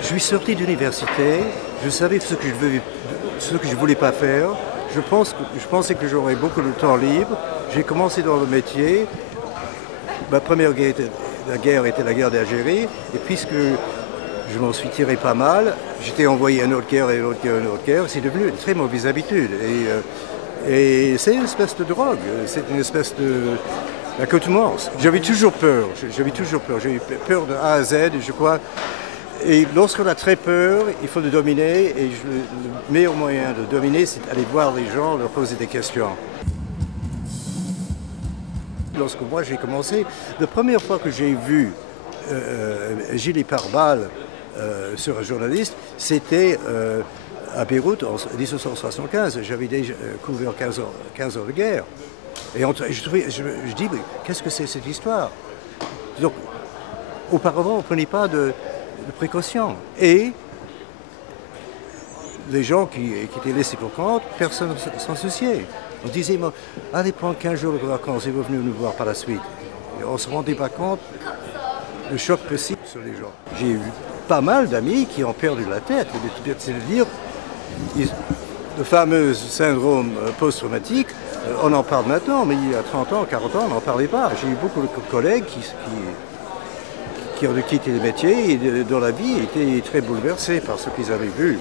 Je suis sorti d'université, je savais ce que je voulais pas faire. Je pensais que j'aurais beaucoup de temps libre. J'ai commencé dans le métier. Ma première guerre était la guerre d'Algérie. Et puisque je m'en suis tiré pas mal, j'étais envoyé à une autre guerre et une autre guerre et une autre guerre. C'est devenu une très mauvaise habitude. Et c'est une espèce de drogue. C'est une espèce d'accoutumance. J'avais toujours peur. J'avais eu peur de A à Z, je crois. Et lorsqu'on a très peur, il faut le dominer. Et le meilleur moyen de dominer, c'est d'aller voir les gens, leur poser des questions. Lorsque moi j'ai commencé, la première fois que j'ai vu gilet pare-balles sur un journaliste, c'était à Beyrouth en 1975. J'avais déjà couvert 15 ans de guerre. Et je dis, mais qu'est-ce que c'est cette histoire? Donc, auparavant, on ne prenait pas de précautions. Et les gens qui étaient laissés pour compte, personne ne s'en souciait. On disait, allez prendre 15 jours de vacances et revenez nous voir par la suite. Et on ne se rendait pas compte du choc possible sur les gens. J'ai eu pas mal d'amis qui ont perdu la tête. C'est-à-dire, le fameux syndrome post-traumatique, on en parle maintenant, mais il y a 30 ans, 40 ans, on n'en parlait pas. J'ai eu beaucoup de collègues qui ont dû quitter le métier et dont la vie était très bouleversée par ce qu'ils avaient vu.